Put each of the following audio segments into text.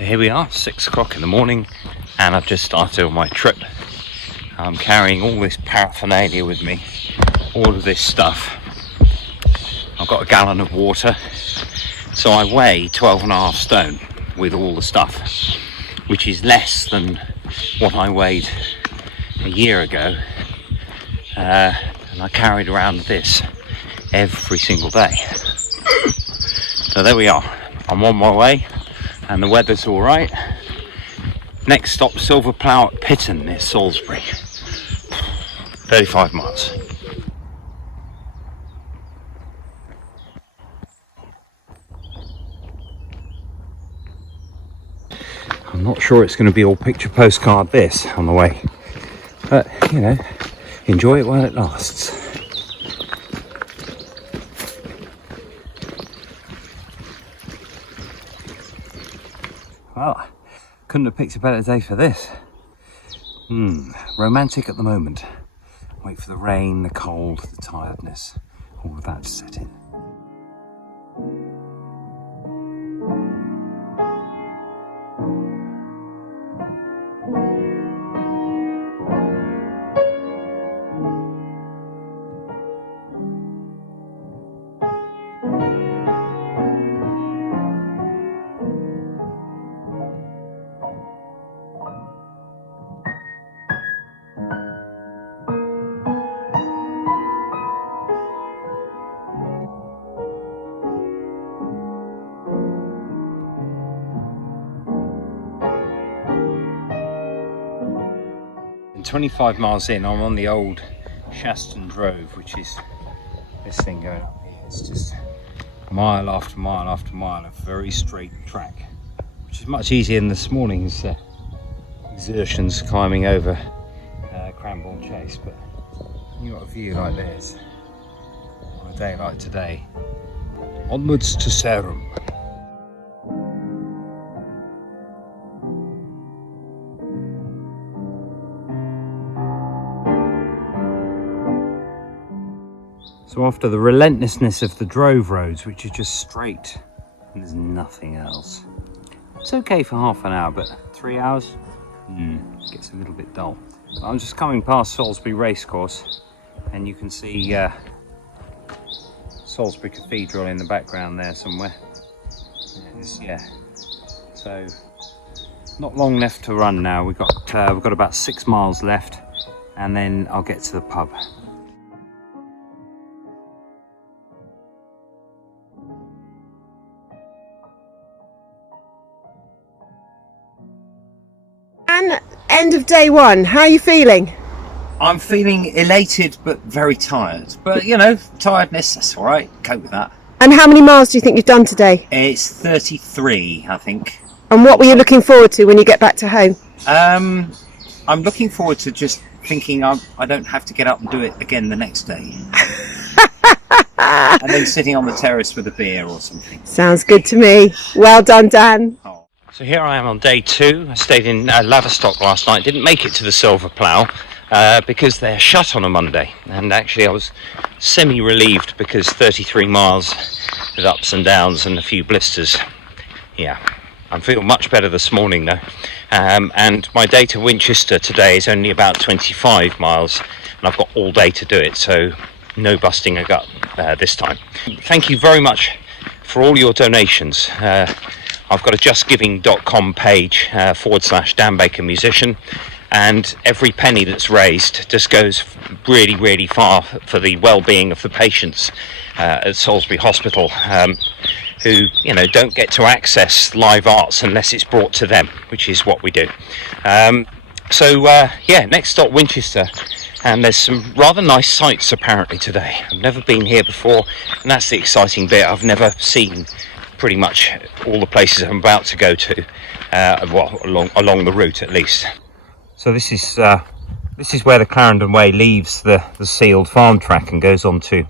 Here we are, 6 o'clock in the morning, and I've just started on my trip. I'm carrying all this paraphernalia with me, all of this stuff. I've got a gallon of water, so I weigh 12.5 stone with all the stuff, which is less than what I weighed a year ago. And I carried around this every single day. So there we are, I'm on my way. And the weather's all right. Next stop, Silver Plough at Pitton near Salisbury. 35 miles. I'm not sure it's going to be all picture postcard this on the way, but you know, enjoy it while it lasts. Well, couldn't have picked a better day for this. Romantic at the moment. Wait for the rain, the cold, the tiredness, all of that to set in. And 25 miles in, I'm on the old Shaston Drove, which is this thing going up here. It's just mile after mile after mile of very straight track, which is much easier than this morning's exertions climbing over Cranbourne Chase. But you got a view like this on a day like today. Onwards to Sarum. So after the relentlessness of the Drove roads, which are just straight and there's nothing else, it's okay for half an hour, but 3 hours, gets a little bit dull. I'm just coming past Salisbury Racecourse, and you can see Salisbury Cathedral in the background there somewhere. So not long left to run now. We've got about 6 miles left, and then I'll get to the pub. And end of day one, how are you feeling? I'm feeling elated but very tired. But you know, tiredness, that's all right, cope with that. And how many miles do you think you've done today? It's 33, I think. And what were you looking forward to when you get back to home? I'm looking forward to just thinking I don't have to get up and do it again the next day. And then sitting on the terrace with a beer or something. Sounds good to me. Well done, Dan. Oh. So here I am on day 2. I stayed in Laverstock last night. Didn't make it to the Silver Plough because they're shut on a Monday. And actually I was semi-relieved because 33 miles with ups and downs and a few blisters. Yeah, I'm feeling much better this morning though. And my day to Winchester today is only about 25 miles, and I've got all day to do it, so no busting a gut this time. Thank you very much for all your donations. I've got a justgiving.com page /Dan Baker Musician, and every penny that's raised just goes really, really far for the well-being of the patients at Salisbury Hospital, who, you know, don't get to access live arts unless it's brought to them, which is what we do. Next stop, Winchester, and there's some rather nice sights apparently today. I've never been here before, and that's the exciting bit. I've never seen pretty much all the places I'm about to go to, along the route at least. So this is where the Clarendon Way leaves the sealed farm track and goes on to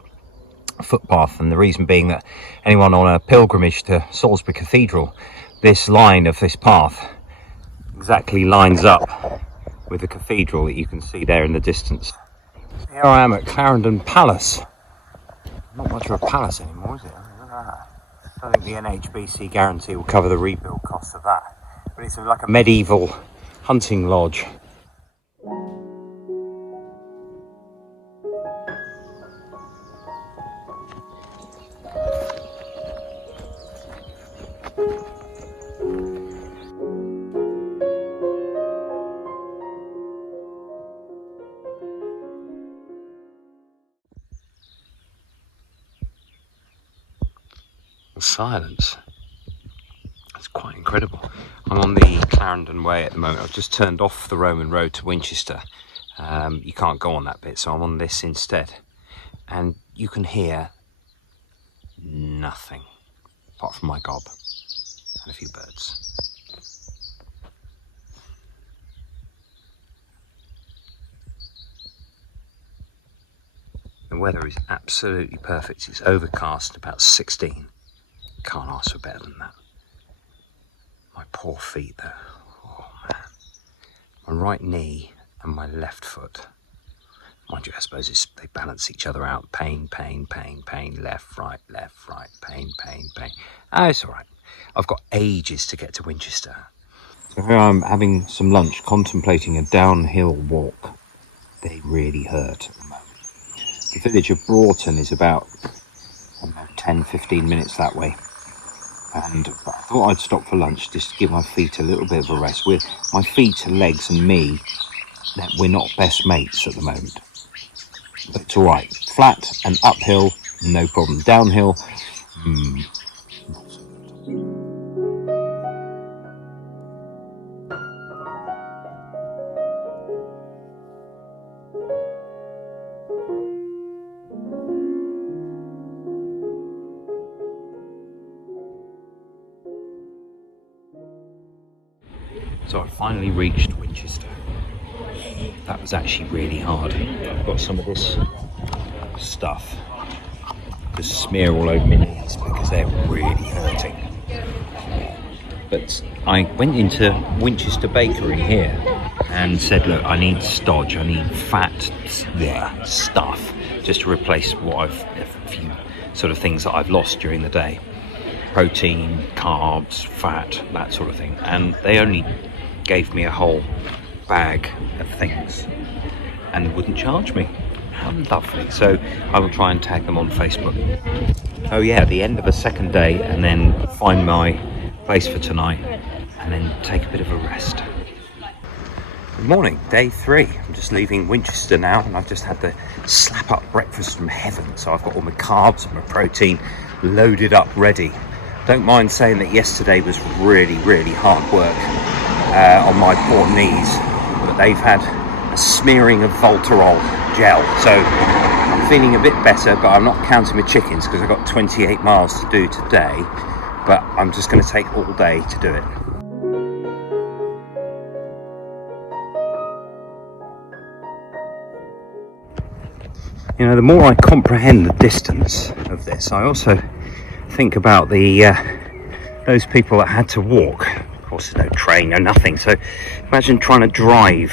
a footpath, and the reason being that anyone on a pilgrimage to Salisbury Cathedral, this line of this path exactly lines up with the cathedral that you can see there in the distance. Here I am at Clarendon Palace. Not much of a palace anymore, is it? I don't think the NHBC guarantee will cover the rebuild costs of that. but it's like a medieval hunting lodge. The silence. It's quite incredible. I'm on the Clarendon Way at the moment. I've just turned off the Roman road to Winchester. You can't go on that bit, so I'm on this instead. And you can hear nothing apart from my gob and a few birds. The weather is absolutely perfect. It's overcast, about 16. Can't ask for better than that. My poor feet though. Oh man. My right knee and my left foot. Mind you, I suppose they balance each other out. Pain, pain, pain, pain, left, right, pain, pain, pain. Ah, it's all right. I've got ages to get to Winchester. So here I'm having some lunch, contemplating a downhill walk. They really hurt at the moment. The village of Broughton is about 10-15 minutes that way. And I thought I'd stop for lunch just to give my feet a little bit of a rest. With my feet, legs and me, that we're not best mates at the moment. But it's all right. Flat and uphill, no problem. Downhill, not so good. So I finally reached Winchester. That was actually really hard. I've got some of this stuff to smear all over my knees because they're really hurting. But I went into Winchester Bakery here and said, look, I need stodge, I need fat stuff just to replace a few sort of things that I've lost during the day. Protein, carbs, fat, that sort of thing. And they only gave me a whole bag of things and wouldn't charge me. How lovely. So I will try and tag them on Facebook. Oh yeah, the end of a second day, and then find my place for tonight and then take a bit of a rest. Good morning, day 3. I'm just leaving Winchester now, and I've just had the slap up breakfast from heaven. So I've got all my carbs and my protein loaded up ready. Don't mind saying that yesterday was really, really hard work on my poor knees, but they've had a smearing of Voltarol gel, so I'm feeling a bit better, but I'm not counting my chickens because I've got 28 miles to do today, but I'm just going to take all day to do it. You know, the more I comprehend the distance of this, I also think about those people that had to walk. Of course, there's no train, no nothing. So imagine trying to drive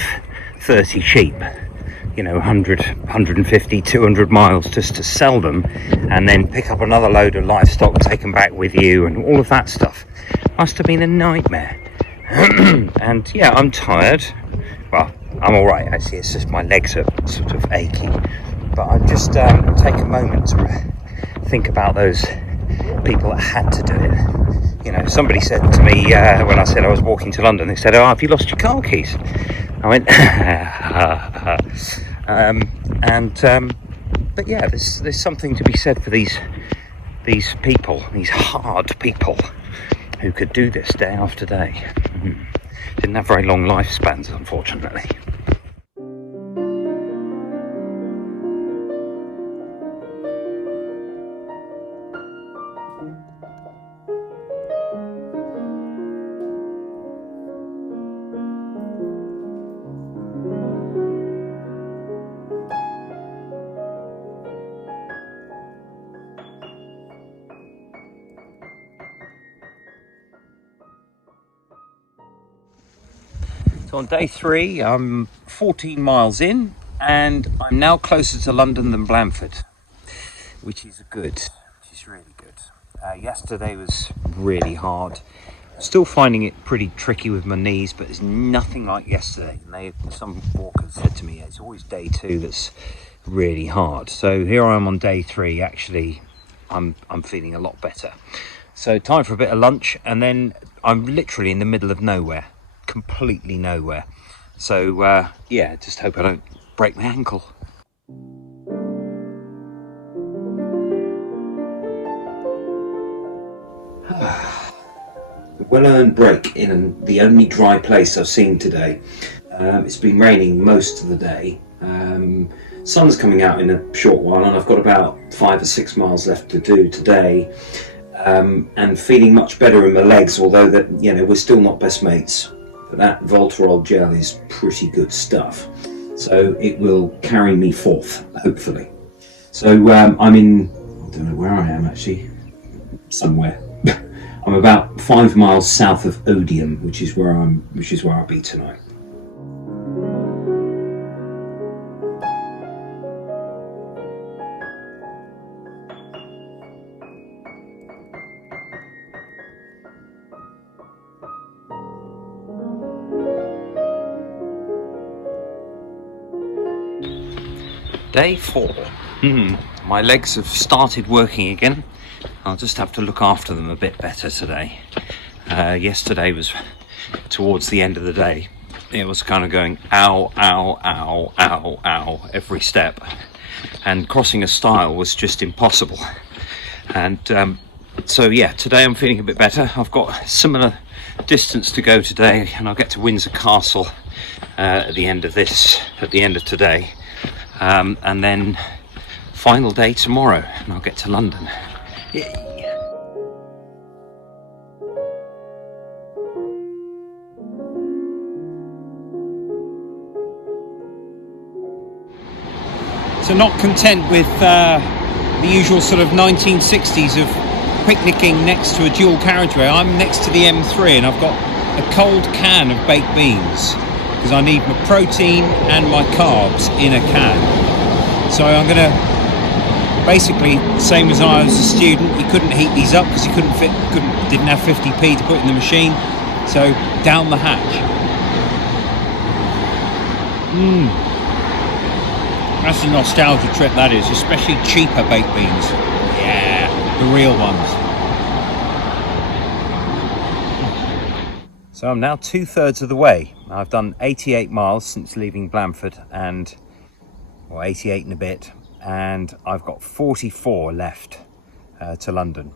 30 sheep, 100, 150, 200 miles just to sell them, and then pick up another load of livestock, take them back with you, and all of that stuff. Must have been a nightmare. And yeah, I'm tired. Well, I'm all right actually. It's just my legs are sort of achy. But I just take a moment to think about those people that had to do it. Somebody said to me when I said I was walking to London, they said, "Oh, have you lost your car keys?" I went, but yeah, there's something to be said for these people, these hard people who could do this day after day. Didn't have very long lifespans, unfortunately. So on day 3, I'm 14 miles in, and I'm now closer to London than Blandford, which is good, which is really good. Yesterday was really hard. Still finding it pretty tricky with my knees, but it's nothing like yesterday. Some walkers said to me it's always day 2 that's really hard. So here I am on day 3. Actually, I'm feeling a lot better. So time for a bit of lunch, and then I'm literally in the middle of nowhere, completely nowhere. So yeah, just hope I don't break my ankle. Well-earned break in the only dry place I've seen today. It's been raining most of the day. Sun's coming out in a short while, and I've got about 5 or 6 miles left to do today. And feeling much better in my legs, although that, you know, we're still not best mates. But that Voltarol gel is pretty good stuff, so it will carry me forth, hopefully. So I'm in, I don't know where I am actually, somewhere. I'm about 5 miles south of Odium, which is where I'll be tonight. Day 4. My legs have started working again. I'll just have to look after them a bit better today. Yesterday was towards the end of the day. It was kind of going ow, ow, ow, ow, ow every step. And crossing a stile was just impossible. And so yeah, today I'm feeling a bit better. I've got a similar distance to go today, and I'll get to Windsor Castle at the end of today. And then final day tomorrow, and I'll get to London. Yay. So not content with the usual sort of 1960s of picnicking next to a dual carriageway, I'm next to the M3, and I've got a cold can of baked beans because I need my protein and my carbs in a can. So I'm going to basically, same as when I was a student, you couldn't heat these up because you didn't have 50p to put in the machine. So down the hatch. That's a nostalgia trip, that is, especially cheaper baked beans. Yeah, the real ones. So I'm now 2/3 of the way. I've done 88 miles since leaving Blandford, or 88 and a bit, and I've got 44 left to London.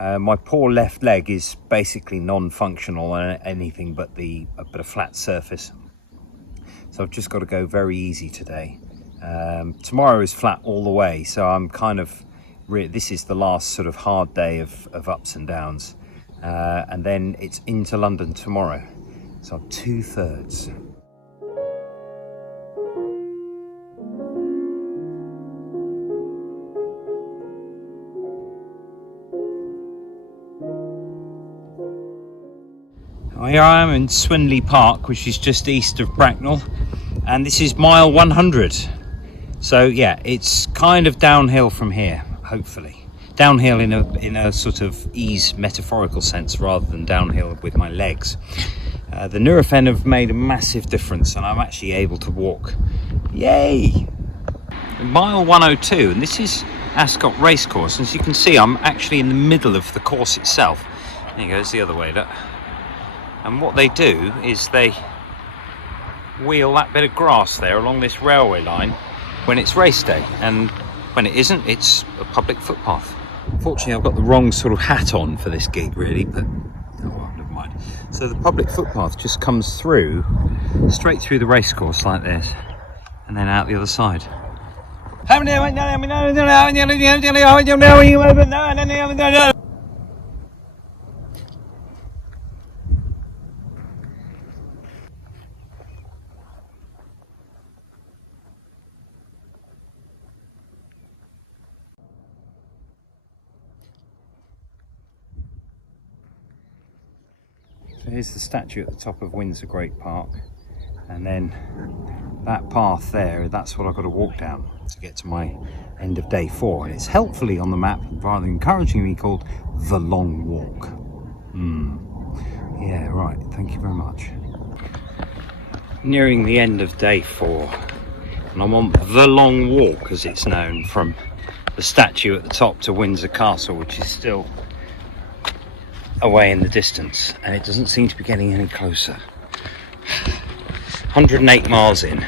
My poor left leg is basically non-functional and anything but a flat surface. So I've just got to go very easy today. Tomorrow is flat all the way, so I'm kind of this is the last sort of hard day of ups and downs, and then it's into London tomorrow. So I'm 2/3. Here I am in Swinley Park, which is just east of Bracknell, and this is mile 100. So yeah, it's kind of downhill from here, hopefully. Downhill in a sort of ease metaphorical sense rather than downhill with my legs. The Nurofen have made a massive difference, and I'm actually able to walk. Yay! Mile 102, and this is Ascot Racecourse. As you can see, I'm actually in the middle of the course itself. There you go, it's the other way. Look. And what they do is they wheel that bit of grass there along this railway line when it's race day, and when it isn't, it's a public footpath. Fortunately, I've got the wrong sort of hat on for this gig, really, but oh well, never mind. So the public footpath just comes through, straight through the racecourse like this, and then out the other side. So here's the statue at the top of Windsor Great Park, and then that path there, that's what I've got to walk down to get to my end of day 4, and it's helpfully on the map, rather encouragingly called The Long Walk. Yeah, right, thank you very much. Nearing the end of day 4, and I'm on the long walk, as it's known, from the statue at the top to Windsor Castle, which is still away in the distance, and it doesn't seem to be getting any closer. 108 miles in.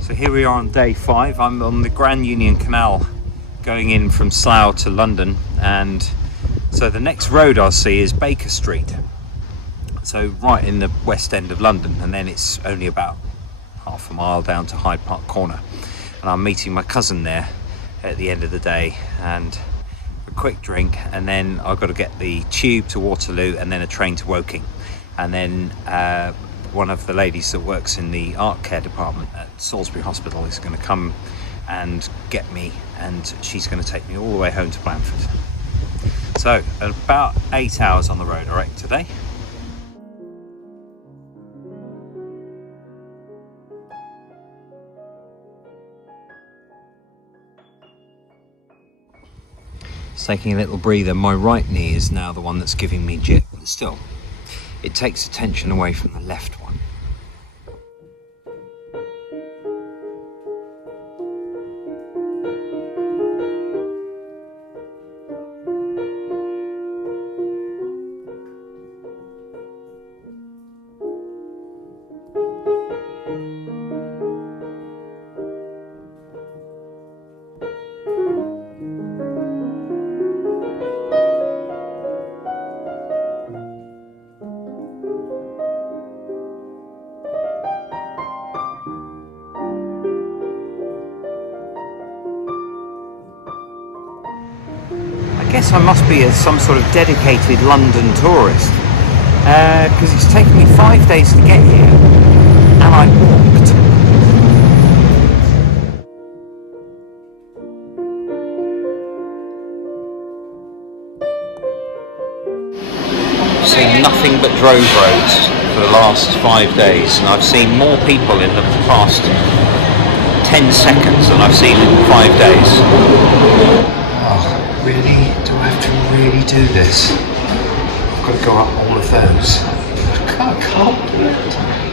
So here we are on day 5. I'm on the Grand Union Canal going in from Slough to London, and so the next road I'll see is Baker Street, so right in the west end of London, and then it's only about half a mile down to Hyde Park Corner, and I'm meeting my cousin there at the end of the day and a quick drink, and then I've got to get the tube to Waterloo and then a train to Woking, and then one of the ladies that works in the art care department at Salisbury Hospital is going to come and get me, and she's going to take me all the way home to Blandford. So about 8 hours on the road, I reckon, today. It's taking a little breather. My right knee is now the one that's giving me jip, but still, it takes attention away from the left one. I guess I must be some sort of dedicated London tourist, because it's taken me 5 days to get here, and I walked. I've seen nothing but drove roads for the last 5 days, and I've seen more people in the past 10 seconds than I've seen in 5 days. Really? Do I have to really do this? I've got to go up all of those. I can't do it.